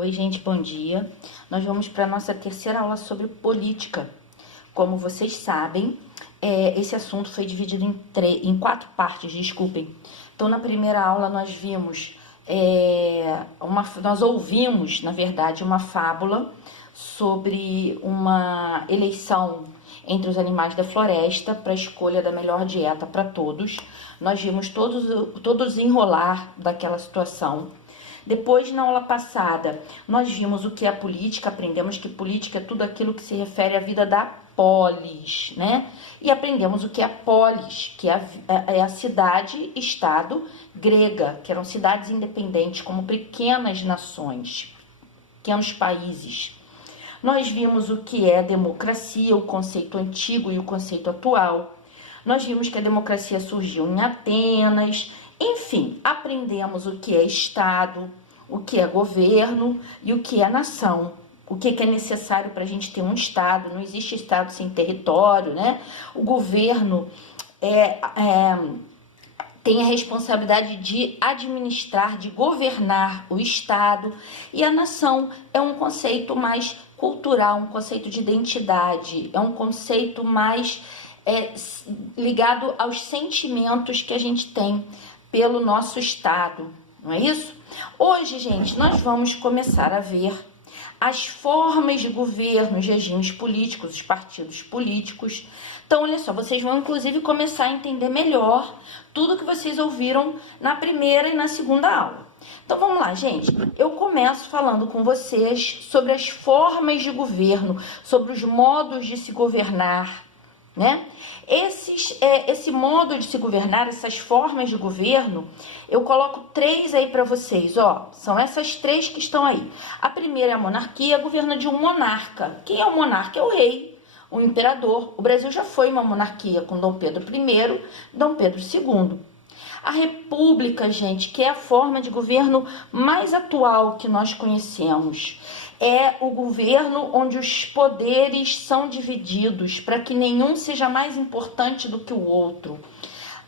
Oi, gente, bom dia. Nós vamos para a nossa terceira aula sobre política. Como vocês sabem, esse assunto foi dividido em 4 partes, desculpem. Então, na primeira aula nós vimos, nós ouvimos, na verdade, uma fábula sobre uma eleição entre os animais da floresta para a escolha da melhor dieta para todos. Nós vimos todos enrolar daquela situação. Depois, na aula passada, nós vimos o que é a política, aprendemos que política é tudo aquilo que se refere à vida da polis, né? E aprendemos o que é a polis, que é a cidade-estado grega, que eram cidades independentes, como pequenas nações, pequenos países. Nós vimos o que é democracia, o conceito antigo e o conceito atual. Nós vimos que a democracia surgiu em Atenas. Enfim, aprendemos o que é Estado, o que é governo e o que é nação. O que é necessário para a gente ter um Estado. Não existe Estado sem território, né? O governo tem a responsabilidade de administrar, de governar o Estado. E a nação é um conceito mais cultural, um conceito de identidade, é um conceito mais ligado aos sentimentos que a gente tem pelo nosso Estado, não é isso? Hoje, gente, nós vamos começar a ver as formas de governo, os regimes políticos, os partidos políticos. Então, olha só, vocês vão inclusive começar a entender melhor tudo que vocês ouviram na primeira e na segunda aula. Então, vamos lá, gente. Eu começo falando com vocês sobre as formas de governo, sobre os modos de se governar, né? Esse modo de se governar, essas formas de governo, eu coloco 3 aí para vocês, ó. São essas 3 que estão aí. A primeira é a monarquia, governa de um monarca. Quem é o monarca? É o rei, o imperador. O Brasil já foi uma monarquia com Dom Pedro I, Dom Pedro II. A república, gente, que é a forma de governo mais atual que nós conhecemos. É o governo onde os poderes são divididos para que nenhum seja mais importante do que o outro.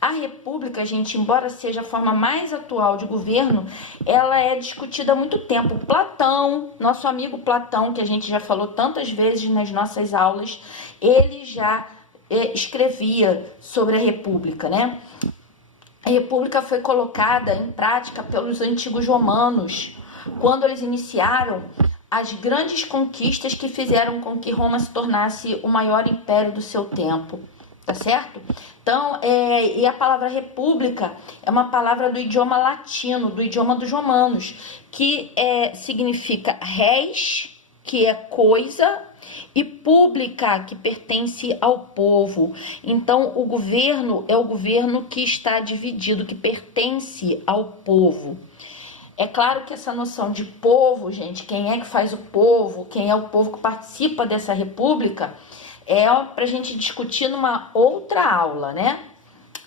A república, gente, embora seja a forma mais atual de governo, ela é discutida há muito tempo. Platão, nosso amigo Platão, que a gente já falou tantas vezes nas nossas aulas, ele já escrevia sobre a república, né? A república foi colocada em prática pelos antigos romanos, quando eles iniciaram as grandes conquistas que fizeram com que Roma se tornasse o maior império do seu tempo, tá certo? Então, e a palavra república é uma palavra do idioma latino, do idioma dos romanos, que significa res, que é coisa, e pública, que pertence ao povo. Então, o governo é o governo que está dividido, que pertence ao povo. É claro que essa noção de povo, gente, quem é que faz o povo, quem é o povo que participa dessa república, é para a gente discutir numa outra aula, né?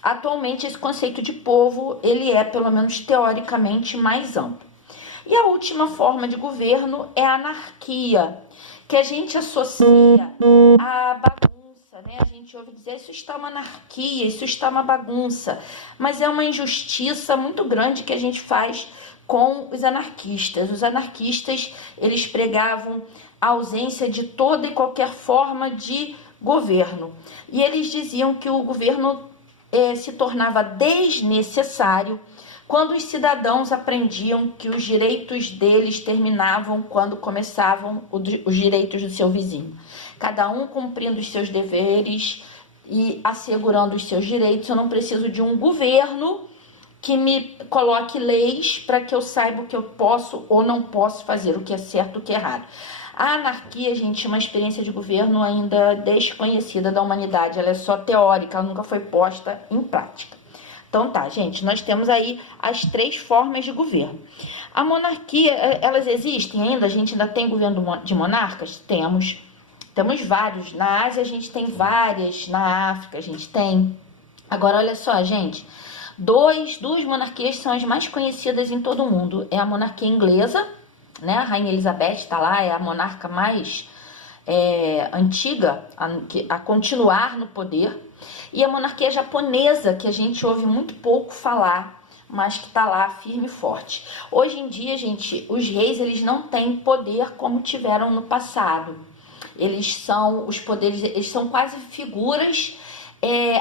Atualmente, esse conceito de povo, ele é, pelo menos teoricamente, mais amplo. E a última forma de governo é a anarquia, que a gente associa à bagunça, né? A gente ouve dizer, isso está uma anarquia, isso está uma bagunça, mas é uma injustiça muito grande que a gente faz com os anarquistas. Os anarquistas, eles pregavam a ausência de toda e qualquer forma de governo. E eles diziam que o governo se tornava desnecessário quando os cidadãos aprendiam que os direitos deles terminavam quando começavam os direitos do seu vizinho. Cada um cumprindo os seus deveres e assegurando os seus direitos. Eu não preciso de um governo que me coloque leis para que eu saiba o que eu posso ou não posso fazer, o que é certo e o que é errado. A anarquia, gente, é uma experiência de governo ainda desconhecida da humanidade. Ela é só teórica, ela nunca foi posta em prática. Então tá, gente, nós temos aí as 3 formas de governo. A monarquia, elas existem ainda? A gente ainda tem governo de monarcas? Temos vários. Na Ásia a gente tem várias, na África a gente tem. Agora, olha só, gente, duas monarquias são as mais conhecidas em todo o mundo. É a monarquia inglesa, né? A Rainha Elizabeth está lá, é a monarca mais antiga a continuar no poder. E a monarquia japonesa, que a gente ouve muito pouco falar, mas que está lá firme e forte. Hoje em dia, gente, os reis eles não têm poder como tiveram no passado. Eles são quase figuras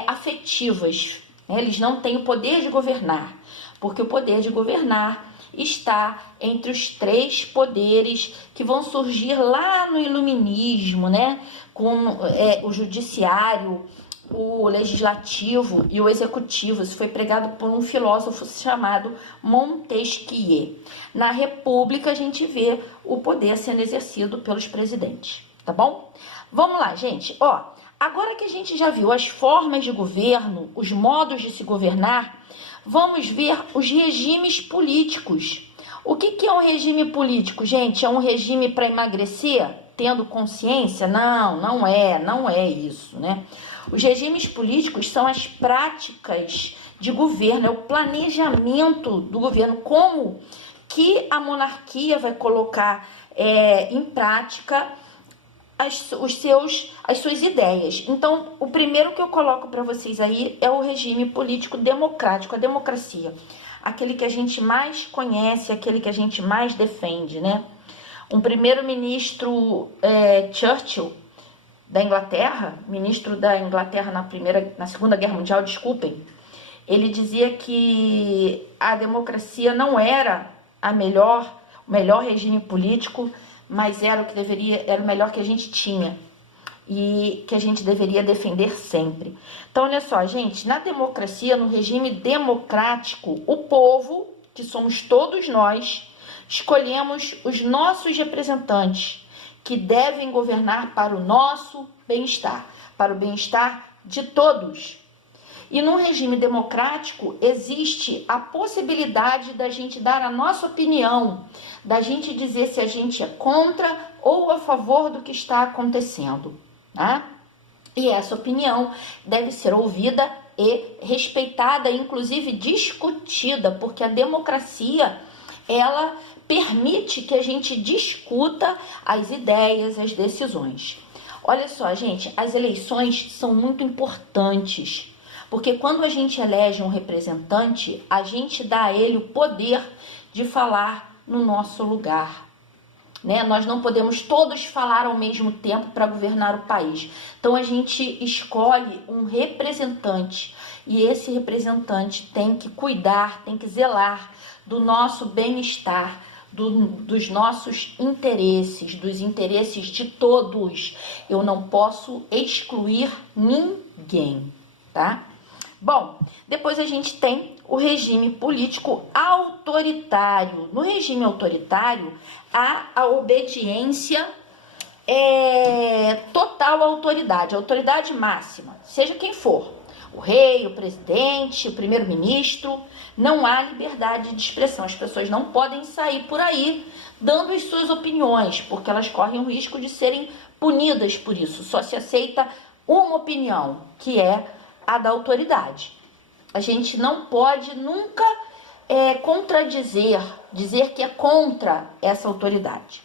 afetivas, né? Eles não têm o poder de governar, porque o poder de governar está entre os 3 poderes que vão surgir lá no iluminismo, né? Com o judiciário, o legislativo e o executivo. Isso foi pregado por um filósofo chamado Montesquieu. Na República a gente vê o poder sendo exercido pelos presidentes, tá bom? Vamos lá, gente. Agora que a gente já viu as formas de governo, os modos de se governar, vamos ver os regimes políticos. O que é um regime político, gente? É um regime para emagrecer, tendo consciência? Não é isso, né? Os regimes políticos são as práticas de governo, é o planejamento do governo, como que a monarquia vai colocar em prática as suas ideias. Então, o primeiro que eu coloco para vocês aí é o regime político democrático, a democracia. Aquele que a gente mais conhece, aquele que a gente mais defende, né? Um primeiro-ministro Churchill, da Inglaterra, ministro da Inglaterra na Segunda Guerra Mundial, desculpem, ele dizia que a democracia não era o melhor regime político, mas era o melhor que a gente tinha e que a gente deveria defender sempre. Então, olha só, gente, na democracia, no regime democrático, o povo, que somos todos nós, escolhemos os nossos representantes, que devem governar para o nosso bem-estar, para o bem-estar de todos. E no regime democrático existe a possibilidade da gente dar a nossa opinião, da gente dizer se a gente é contra ou a favor do que está acontecendo, tá? E essa opinião deve ser ouvida e respeitada, inclusive discutida, porque a democracia, ela permite que a gente discuta as ideias, as decisões. Olha só, gente, as eleições são muito importantes, porque quando a gente elege um representante, a gente dá a ele o poder de falar no nosso lugar, né? Nós não podemos todos falar ao mesmo tempo para governar o país. Então a gente escolhe um representante e esse representante tem que cuidar, tem que zelar do nosso bem-estar, dos nossos interesses, dos interesses de todos. Eu não posso excluir ninguém, tá? Bom, depois a gente tem o regime político autoritário. No regime autoritário, há a obediência total à autoridade, a autoridade máxima, seja quem for. O rei, o presidente, o primeiro-ministro, não há liberdade de expressão. As pessoas não podem sair por aí dando as suas opiniões, porque elas correm o risco de serem punidas por isso. Só se aceita uma opinião, que é a da autoridade. A gente não pode nunca contradizer, dizer que é contra essa autoridade.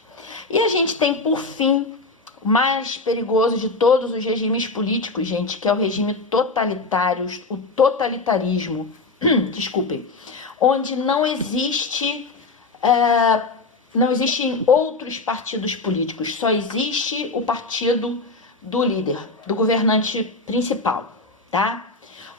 E a gente tem, por fim, o mais perigoso de todos os regimes políticos, gente, que é o regime totalitário, o totalitarismo, desculpem, onde não existem outros partidos políticos, só existe o partido do líder, do governante principal, tá?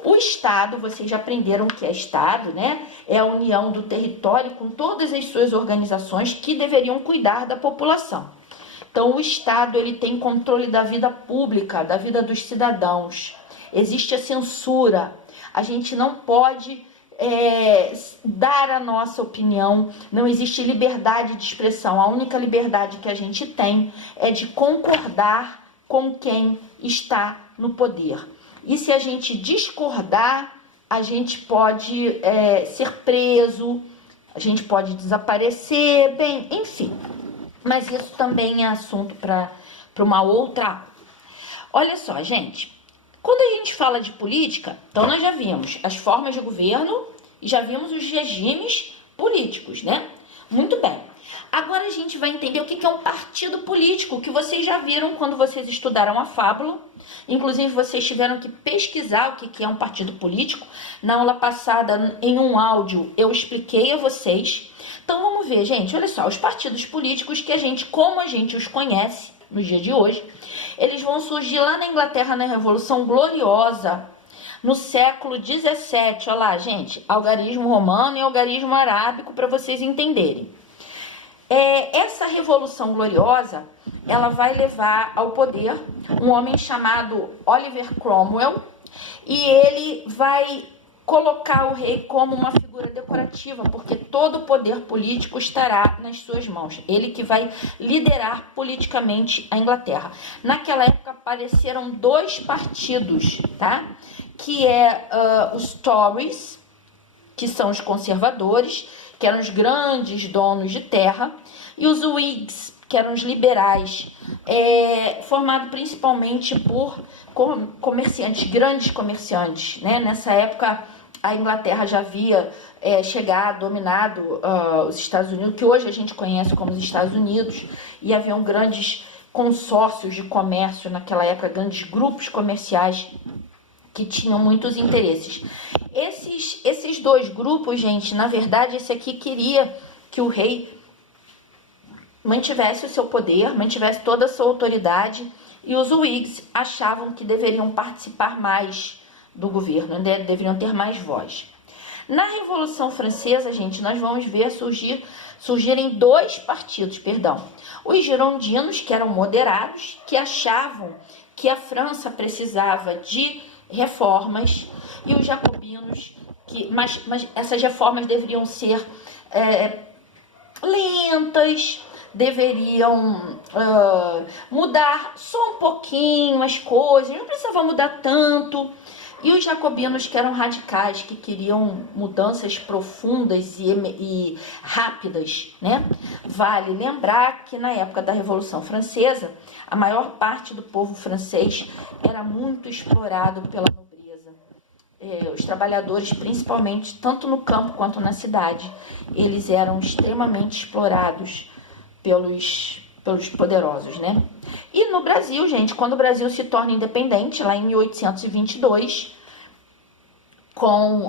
O Estado, vocês já aprenderam o que é Estado, né? É a união do território com todas as suas organizações que deveriam cuidar da população. Então, o Estado, ele tem controle da vida pública, da vida dos cidadãos. Existe a censura. A gente não pode dar a nossa opinião. Não existe liberdade de expressão. A única liberdade que a gente tem é de concordar com quem está no poder. E se a gente discordar, a gente pode ser preso, a gente pode desaparecer, bem, enfim. Mas isso também é assunto para uma outra aula. Olha só, gente, quando a gente fala de política, então nós já vimos as formas de governo e já vimos os regimes políticos, né? Muito bem. Agora a gente vai entender o que é um partido político, que vocês já viram quando vocês estudaram a fábula. Inclusive, vocês tiveram que pesquisar o que é um partido político. Na aula passada, em um áudio, eu expliquei a vocês. Então, vamos ver, gente. Olha só, os partidos políticos que como a gente os conhece no dia de hoje, eles vão surgir lá na Inglaterra, na Revolução Gloriosa, no século 17. Olha lá, gente, algarismo romano e algarismo arábico, para vocês entenderem. Essa Revolução Gloriosa, ela vai levar ao poder um homem chamado Oliver Cromwell, e ele vai colocar o rei como uma figura decorativa, porque todo o poder político estará nas suas mãos. Ele que vai liderar politicamente a Inglaterra. Naquela época apareceram dois partidos, tá? Que os Tories, que são os conservadores, que eram os grandes donos de terra, e os Whigs, que eram os liberais, formado principalmente por comerciantes, grandes comerciantes, né? Nessa época, a Inglaterra já havia chegado, dominado os Estados Unidos, que hoje a gente conhece como os Estados Unidos, e haviam grandes consórcios de comércio naquela época, grandes grupos comerciais que tinham muitos interesses. Esses dois grupos, gente, na verdade, esse aqui queria que o rei mantivesse o seu poder, mantivesse toda a sua autoridade, e os Whigs achavam que deveriam participar mais do governo, né? Deveriam ter mais voz. Na Revolução Francesa, gente, nós vamos ver surgirem dois partidos, os girondinos, que eram moderados, que achavam que a França precisava de reformas, e os jacobinos, mas essas reformas deveriam ser lentas, deveriam mudar só um pouquinho as coisas, não precisava mudar tanto. E os jacobinos, que eram radicais, que queriam mudanças profundas e rápidas, né? Vale lembrar que na época da Revolução Francesa, a maior parte do povo francês era muito explorado pela nobreza. Os trabalhadores, principalmente, tanto no campo quanto na cidade, eles eram extremamente explorados pelos poderosos, né? E no Brasil, gente, quando o Brasil se torna independente, lá em 1822, com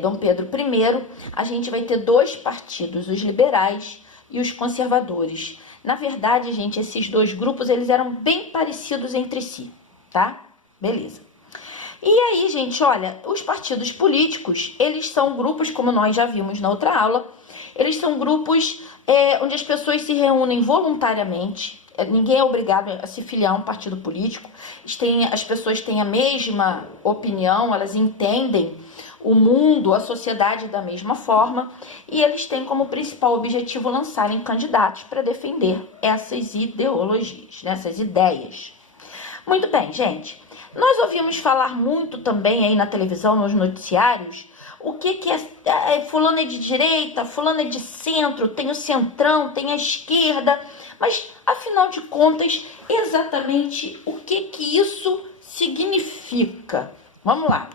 Dom Pedro I, a gente vai ter dois partidos, os liberais e os conservadores. Na verdade, gente, esses dois grupos, eles eram bem parecidos entre si, tá? Beleza. E aí, gente, olha, os partidos políticos, eles são grupos, como nós já vimos na outra aula, eles são grupos onde as pessoas se reúnem voluntariamente. Ninguém é obrigado a se filiar a um partido político. As pessoas têm a mesma opinião, elas entendem o mundo, a sociedade da mesma forma, e eles têm como principal objetivo lançarem candidatos para defender essas ideologias, né, essas ideias. Muito bem, gente. Nós ouvimos falar muito também aí na televisão, nos noticiários, o que é fulano é de direita, fulano é de centro, tem o centrão, tem a esquerda, mas afinal de contas, exatamente o que isso significa? Vamos lá.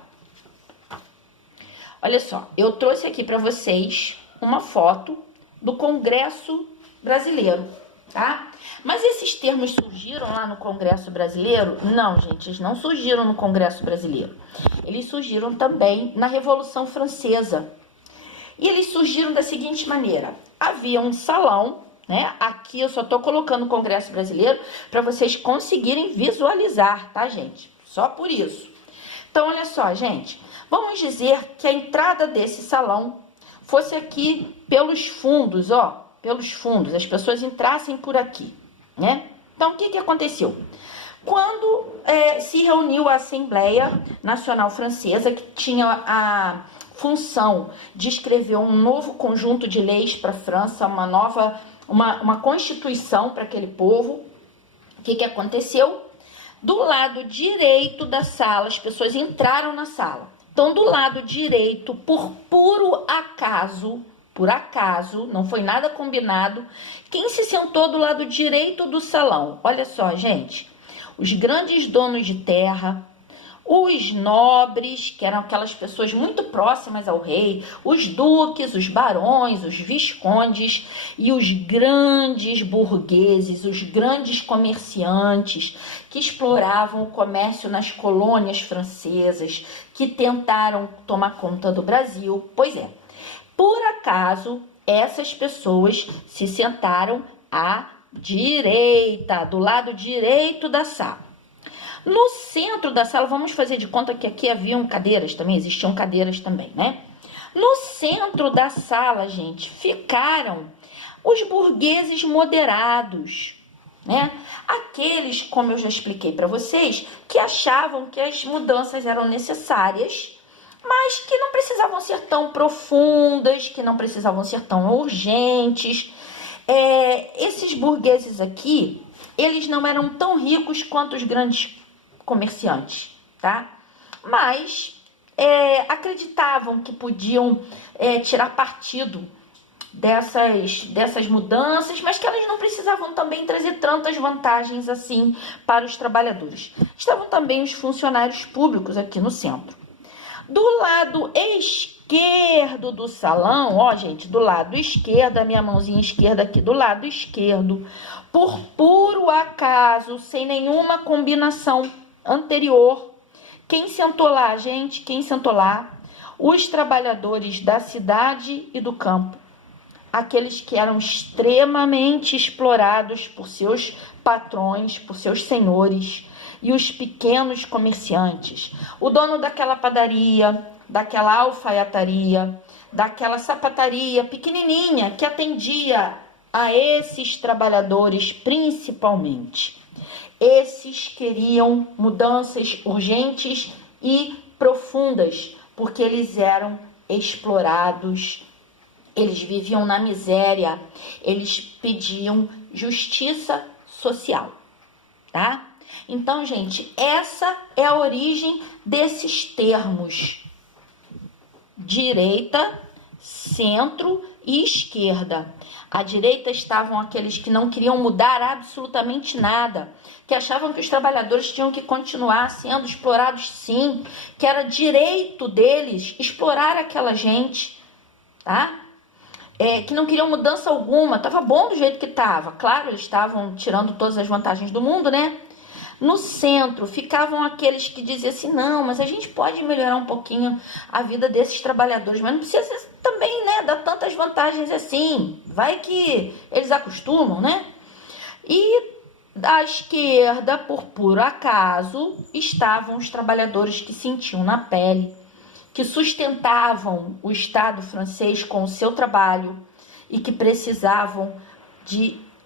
Olha só, eu trouxe aqui para vocês uma foto do Congresso Brasileiro, tá? Mas esses termos surgiram lá no Congresso Brasileiro? Não, gente, eles não surgiram no Congresso Brasileiro. Eles surgiram também na Revolução Francesa. E eles surgiram da seguinte maneira. Havia um salão, né? Aqui eu só tô colocando o Congresso Brasileiro para vocês conseguirem visualizar, tá, gente? Só por isso. Então, olha só, gente. Vamos dizer que a entrada desse salão fosse aqui pelos fundos, ó. Pelos fundos, as pessoas entrassem por aqui, né? Então, o que aconteceu? Quando se reuniu a Assembleia Nacional Francesa, que tinha a função de escrever um novo conjunto de leis para a França, uma constituição para aquele povo, o que aconteceu? Do lado direito da sala, as pessoas entraram na sala. Então, do lado direito, por puro acaso, não foi nada combinado, quem se sentou do lado direito do salão? Olha só, gente, os grandes donos de terra, os nobres, que eram aquelas pessoas muito próximas ao rei, os duques, os barões, os viscondes e os grandes burgueses, os grandes comerciantes que exploravam o comércio nas colônias francesas, que tentaram tomar conta do Brasil. Pois é, por acaso, essas pessoas se sentaram à direita, do lado direito da sala. No centro da sala, vamos fazer de conta que aqui haviam cadeiras também, existiam cadeiras também, né? No centro da sala, gente, ficaram os burgueses moderados, né? Aqueles, como eu já expliquei para vocês, que achavam que as mudanças eram necessárias, mas que não precisavam ser tão profundas, que não precisavam ser tão urgentes. Esses burgueses aqui, eles não eram tão ricos quanto os grandes comerciantes, tá? Mas acreditavam que podiam tirar partido dessas mudanças, mas que elas não precisavam também trazer tantas vantagens assim para os trabalhadores. Estavam também os funcionários públicos aqui no centro. Do lado esquerdo do salão, ó, gente, do lado esquerdo, a minha mãozinha esquerda aqui do lado esquerdo, por puro acaso, sem nenhuma combinação anterior, quem sentou lá, gente? Quem sentou lá? Os trabalhadores da cidade e do campo. Aqueles que eram extremamente explorados por seus patrões, por seus senhores, e os pequenos comerciantes. O dono daquela padaria, daquela alfaiataria, daquela sapataria pequenininha que atendia a esses trabalhadores principalmente. Esses queriam mudanças urgentes e profundas, porque eles eram explorados, eles viviam na miséria, eles pediam justiça social, tá? Então, gente, essa é a origem desses termos: direita, centro e esquerda. À direita estavam aqueles que não queriam mudar absolutamente nada, que achavam que os trabalhadores tinham que continuar sendo explorados sim, que era direito deles explorar aquela gente, tá? Que não queriam mudança alguma, estava bom do jeito que estava. Claro, eles estavam tirando todas as vantagens do mundo, né? No centro ficavam aqueles que diziam assim, não, mas a gente pode melhorar um pouquinho a vida desses trabalhadores, mas não precisa também, né, dar tantas vantagens assim. Vai que eles acostumam, né? E à esquerda, por puro acaso, estavam os trabalhadores que sentiam na pele, que sustentavam o Estado francês com o seu trabalho e que precisavam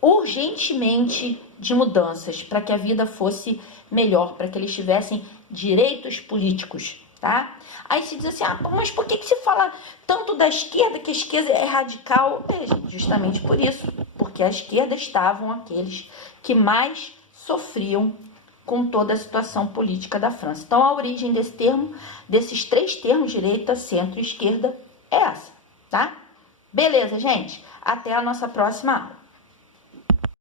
urgentemente de mudanças para que a vida fosse melhor, para que eles tivessem direitos políticos, tá? Aí se diz assim, mas por que se fala tanto da esquerda, que a esquerda é radical? Justamente por isso, porque à esquerda estavam aqueles que mais sofriam com toda a situação política da França. Então, a origem desse termo, desses três termos, direita, centro e esquerda, é essa, tá? Beleza, gente? Até a nossa próxima aula.